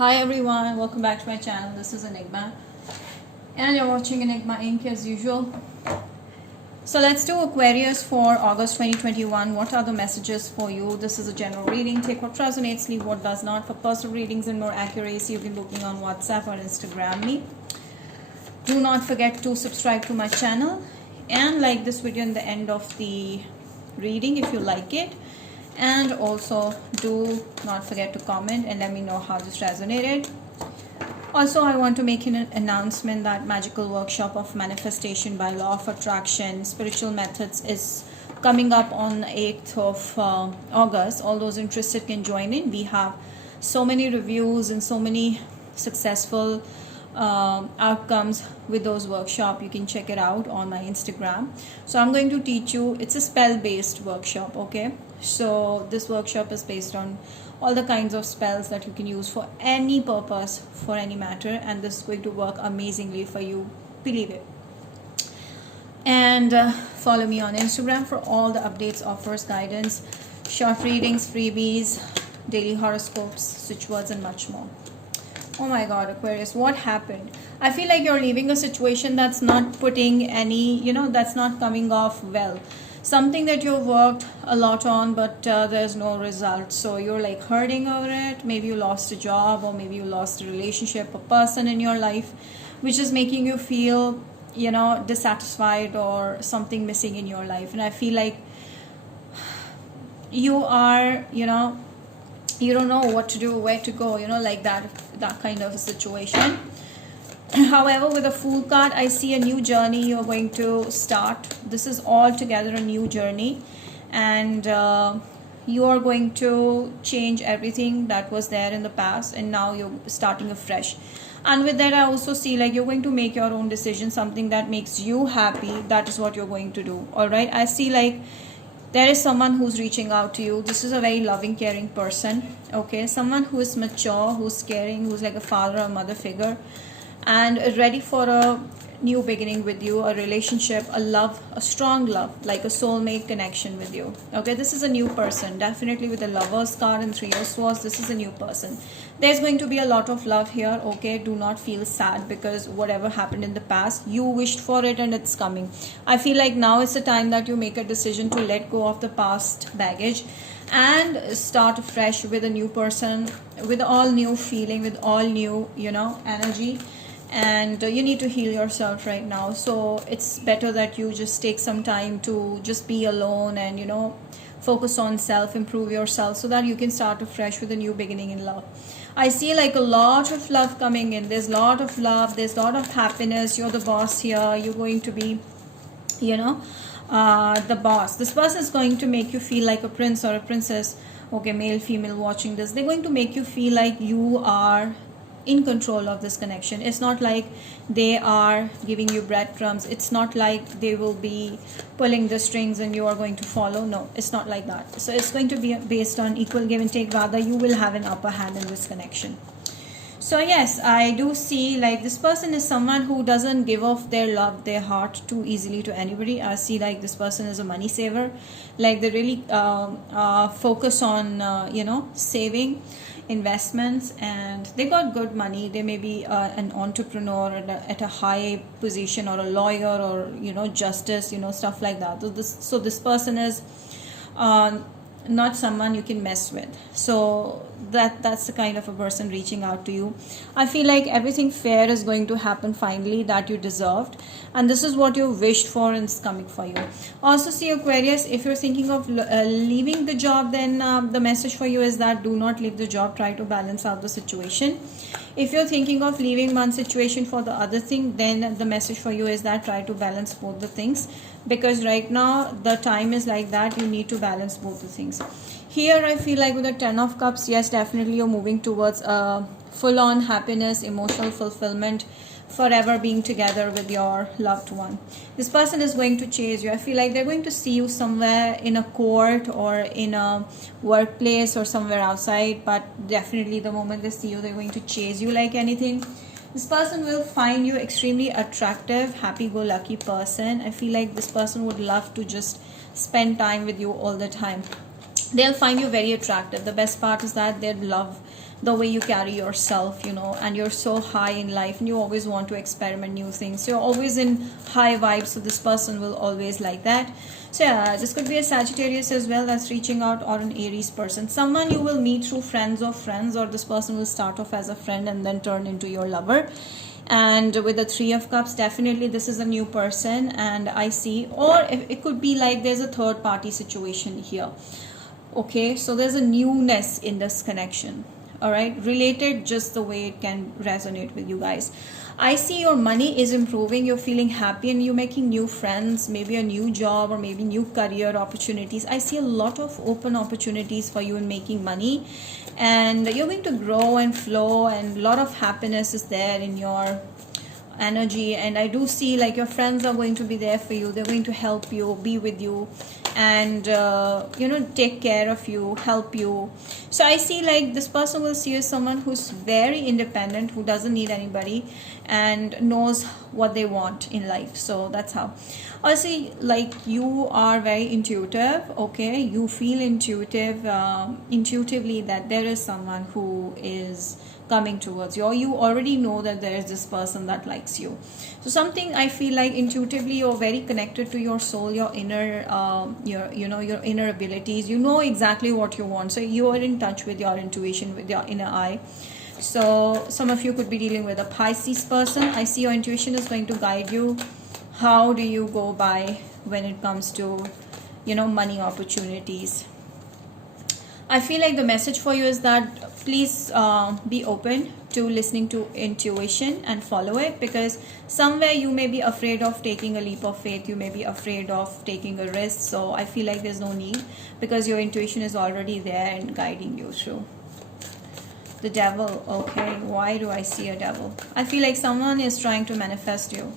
Hi everyone, welcome back to my channel. This is Enigma and you're watching Enigma Inc. as usual. So let's do Aquarius for August 2021. What are the messages for you? This is a general reading. Take what resonates, leave what does not. For personal readings and more accuracy, you can book me on WhatsApp or Instagram me. Do not forget to subscribe to my channel and like this video in the end of the reading if you like it. And also do not forget to comment and let me know how this resonated. Also, I want to make an announcement that magical workshop of manifestation by law of attraction spiritual methods is coming up on 8th of August. All those interested can join in. We have so many reviews and so many successful outcomes with those workshop. You can check it out on my Instagram. So I'm going to teach you, it's a spell based workshop. Okay, so this workshop is based on all the kinds of spells that you can use for any purpose, for any matter, and this is going to work amazingly for you, believe it. And follow me on Instagram for all the updates, offers, guidance, short readings, freebies, daily horoscopes, switch words, and much more. Oh my god, Aquarius, what happened? I feel like you're leaving a situation that's not putting any, that's not coming off well. Something that you've worked a lot on, but there's no result. So you're like hurting over it. Maybe you lost a job, or maybe you lost a relationship, a person in your life, which is making you feel, dissatisfied or something missing in your life. And I feel like you are, you don't know what to do, where to go, like that kind of a situation. However, with a Fool card, I see a new journey you're going to start. This is altogether a new journey, and you are going to change everything that was there in the past, and now you're starting afresh. And with that, I also see like you're going to make your own decision, something that makes you happy. That is what you're going to do. All right, I see like there is someone who's reaching out to you. This is a very loving, caring person. Okay, someone who is mature, who's caring, who's like a father or mother figure, and ready for a new beginning with you, a relationship, a love, a strong love, like a soulmate connection with you. Okay, this is a new person, definitely with the Lovers card and 3 of Swords. This is a new person. There's going to be a lot of love here. Okay, do not feel sad because whatever happened in the past, you wished for it and it's coming. I feel like now is the time that you make a decision to let go of the past baggage and start fresh with a new person, with all new feeling, with all new energy. And you need to heal yourself right now, so it's better that you just take some time to just be alone and focus on self, improve yourself, so that you can start afresh with a new beginning in love. I see like a lot of love coming in. There's a lot of love, there's a lot of happiness. You're the boss here. You're going to be the boss. This person is going to make you feel like a prince or a princess. Okay, male, female watching this, they're going to make you feel like you are in control of this connection. It's not like they are giving you breadcrumbs. It's not like they will be pulling the strings and you are going to follow. No, it's not like that. So it's going to be based on equal give and take. Rather, you will have an upper hand in this connection. So yes, I do see like this person is someone who doesn't give off their love, their heart too easily to anybody. I see like this person is a money saver. Like they really focus on saving, investments, and they got good money. They may be an entrepreneur at a high position, or a lawyer, or justice, stuff like that. So this person is not someone you can mess with. So that's the kind of a person reaching out to you. I feel like everything fair is going to happen finally that you deserved, and this is what you wished for and it's coming for you. Also see Aquarius, if you're thinking of leaving the job, then the message for you is that do not leave the job. Try to balance out the situation. If you're thinking of leaving one situation for the other thing, then the message for you is that try to balance both the things, because right now the time is like that. You need to balance both the things. Here I feel like with the 10 of Cups, yes, definitely you're moving towards full-on happiness, emotional fulfillment, forever being together with your loved one. This person is going to chase you. I feel like they're going to see you somewhere in a court or in a workplace or somewhere outside, but definitely the moment they see you, they're going to chase you like anything. This person will find you extremely attractive, happy-go-lucky person. I feel like this person would love to just spend time with you all the time. They'll find you very attractive. The best part is that they'd love the way you carry yourself, you know, and you're so high in life and you always want to experiment new things. You're always in high vibes, so this person will always like that. So yeah, this could be a Sagittarius as well that's reaching out, or an Aries person. Someone you will meet through friends of friends, or this person will start off as a friend and then turn into your lover. And with the Three of Cups, definitely this is a new person, and I see, or it could be like there's a third party situation here. Okay, so there's a newness in this connection. All right, related just the way it can resonate with you guys. I see your money is improving, you're feeling happy, and you're making new friends, maybe a new job or maybe new career opportunities. I see a lot of open opportunities for you in making money, and you're going to grow and flow, and a lot of happiness is there in your energy. And I do see like your friends are going to be there for you, they're going to help you, be with you, and you know, take care of you, help you. So I see like this person will see you as someone who's very independent, who doesn't need anybody and knows what they want in life. So that's how I see, like, you are very intuitive. Okay, you feel intuitively that there is someone who is coming towards you, or you already know that there is this person that likes you. So something, I feel like intuitively you're very connected to your soul, your inner your inner abilities. You know exactly what you want, so you are in touch with your intuition, with your inner eye. So some of you could be dealing with a Pisces person. I see your intuition is going to guide you. How do you go by when it comes to, you know, money opportunities? I feel like the message for you is that please be open to listening to intuition and follow it, because somewhere you may be afraid of taking a leap of faith, you may be afraid of taking a risk. So I feel like there's no need, because your intuition is already there and guiding you through. The Devil. Okay, why do I see a devil? I feel like someone is trying to manifest you.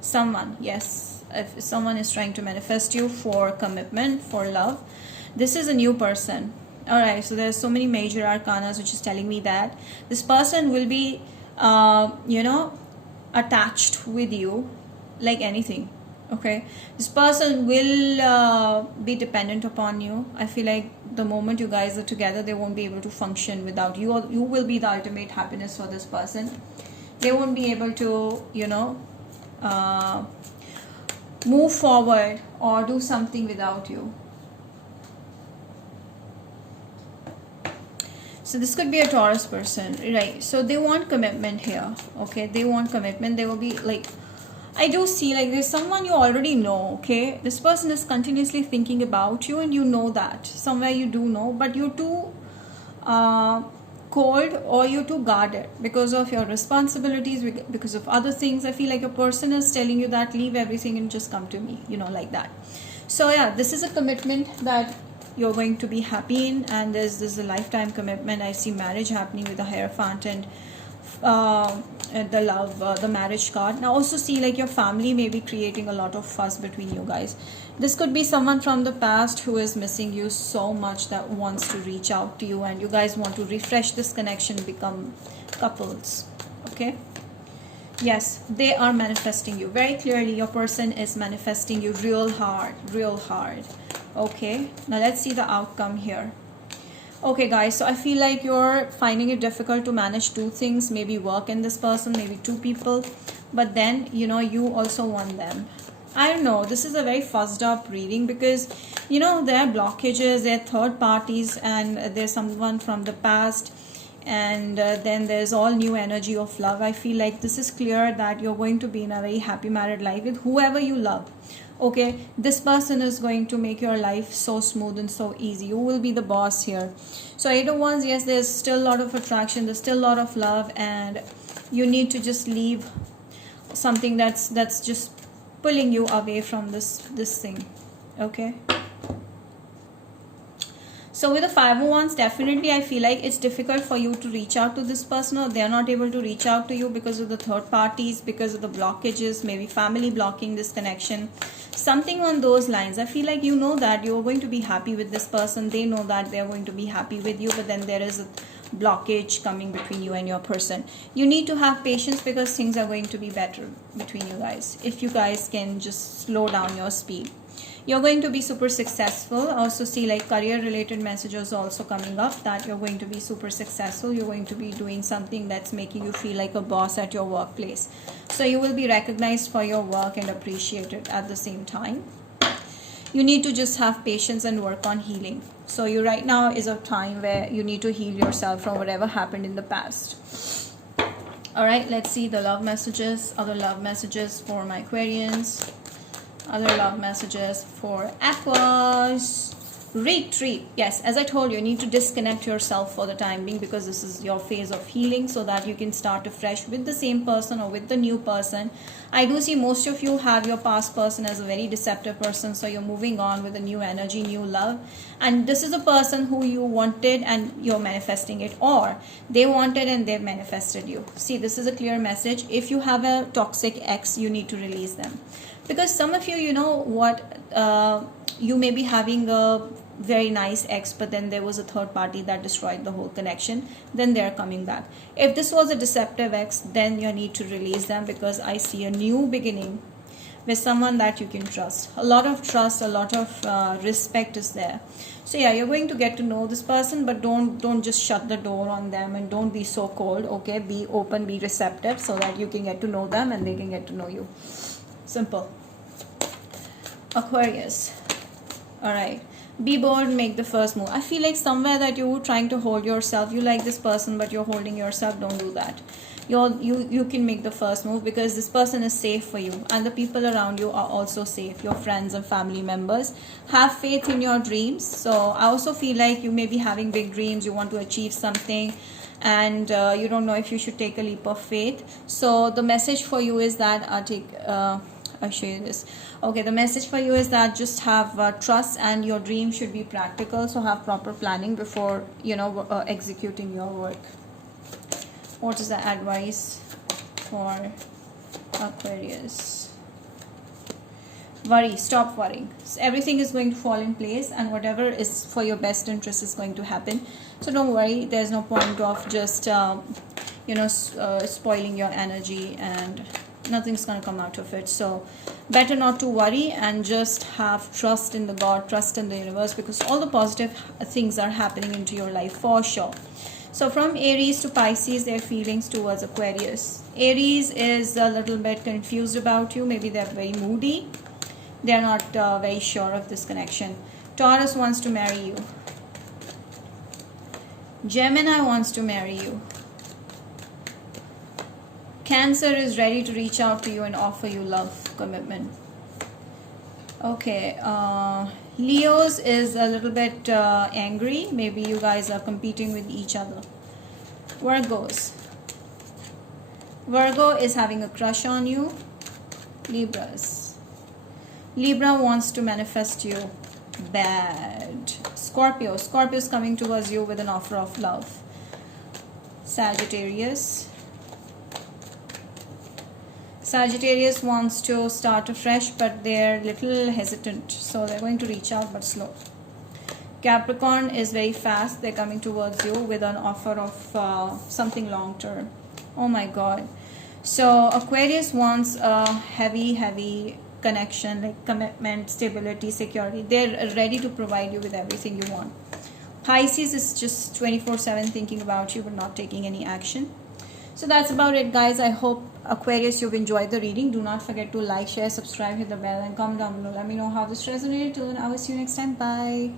Someone, yes, if someone is trying to manifest you for commitment, for love. This is a new person. All right, so there's so many major arcanas which is telling me that this person will be you know, attached with you like anything. Okay, this person will be dependent upon you. I feel like the moment you guys are together, they won't be able to function without you, or you will be the ultimate happiness for this person. They won't be able to, you know, move forward or do something without you. So this could be a Taurus person, right? So they want commitment here. Okay, they want commitment. They will be like, I do see like there's someone you already know. Okay, this person is continuously thinking about you, and you know that somewhere, you do know, but you're too cold, or you're too guarded because of your responsibilities, because of other things. I feel like a person is telling you that leave everything and just come to me, you know, like that. So yeah, this is a commitment that you're going to be happy in, and there's a lifetime commitment. I see marriage happening with the Hierophant and the love, the marriage card. Now also see like your family may be creating a lot of fuss between you guys. This could be someone from the past who is missing you so much that wants to reach out to you, and you guys want to refresh this connection, become couples. Okay, yes, they are manifesting you very clearly. Your person is manifesting you real hard, real hard. Okay, now let's see the outcome here. Okay guys, so I feel like you're finding it difficult to manage two things, maybe work and this person, maybe two people, but then, you know, you also want them. I don't know, this is a very fussed up reading, because, you know, there are blockages, there are third parties, and there's someone from the past, and then there's all new energy of love. I feel like this is clear that you're going to be in a very happy married life with whoever you love. Okay, this person is going to make your life so smooth and so easy. You will be the boss here. So 8 of Wands, yes, there's still a lot of attraction, there's still a lot of love, and you need to just leave something that's just pulling you away from this thing. Okay, so with the 5 of Wands, definitely I feel like it's difficult for you to reach out to this person, or they're not able to reach out to you because of the third parties, because of the blockages, maybe family blocking this connection, something on those lines. I feel like you know that you're going to be happy with this person, they know that they're going to be happy with you, but then there is blockage coming between you and your person. You need to have patience because things are going to be better between you guys if you guys can just slow down your speed. You're going to be super successful. Also see like career related messages also coming up, that you're going to be super successful. You're going to be doing something that's making you feel like a boss at your workplace. So you will be recognized for your work and appreciated at the same time. You need to just have patience and work on healing. So you right now is a time where you need to heal yourself from whatever happened in the past. All right, let's see the love messages, other love messages for my Aquarians. Other love messages for Aquas. Retreat. Yes, as I told you, you need to disconnect yourself for the time being because this is your phase of healing, so that you can start afresh with the same person or with the new person. I do see most of you have your past person as a very deceptive person, so you're moving on with a new energy, new love, and this is a person who you wanted and you're manifesting it, or they wanted and they've manifested you. See, this is a clear message. If you have a toxic ex, you need to release them, because some of you, you know what, you may be having a very nice ex, but then there was a third party that destroyed the whole connection. Then they're coming back. If this was a deceptive ex, then you need to release them, because I see a new beginning with someone that you can trust. A lot of trust, a lot of respect is there. So yeah, you're going to get to know this person, but don't just shut the door on them, and don't be so cold. Okay, be open, be receptive, so that you can get to know them and they can get to know you. Simple. Aquarius. All right, be bold, make the first move. I feel like somewhere that you're trying to hold yourself. You like this person, but you're holding yourself. Don't do that. You can make the first move, because this person is safe for you, and the people around you are also safe. Your friends and family members. Have faith in your dreams. So I also feel like you may be having big dreams. You want to achieve something, and you don't know if you should take a leap of faith. So the message for you is that I'll show you this. Okay, the message for you is that just have trust, and your dream should be practical. So have proper planning before, you know, executing your work. What is the advice for Aquarius? Worry. Stop worrying. So everything is going to fall in place, and whatever is for your best interest is going to happen. So don't worry. There's no point of just spoiling your energy, and nothing's going to come out of it. So better not to worry, and just have trust in the God, trust in the universe, because all the positive things are happening into your life for sure. So from Aries to Pisces, their feelings towards Aquarius. Aries is a little bit confused about you. Maybe they're very moody. They're not very sure of this connection. Taurus wants to marry you. Gemini wants to marry you. Cancer is ready to reach out to you and offer you love, commitment. Okay, Leos is a little bit angry. Maybe you guys are competing with each other. Virgos. Virgo is having a crush on you. Libras. Libra wants to manifest you bad. Scorpio. Scorpio is coming towards you with an offer of love. Sagittarius. Sagittarius wants to start afresh, but they're a little hesitant. So they're going to reach out, but slow. Capricorn is very fast. They're coming towards you with an offer of something long term. Oh my God. So Aquarius wants a heavy connection, like commitment, stability, security. They're ready to provide you with everything you want. Pisces is just 24/7 thinking about you, but not taking any action. So that's about it, guys. I hope, Aquarius, you've enjoyed the reading. Do not forget to like, share, subscribe, hit the bell, and comment down below. Let me know how this resonated. Till then, I will see you next time. Bye.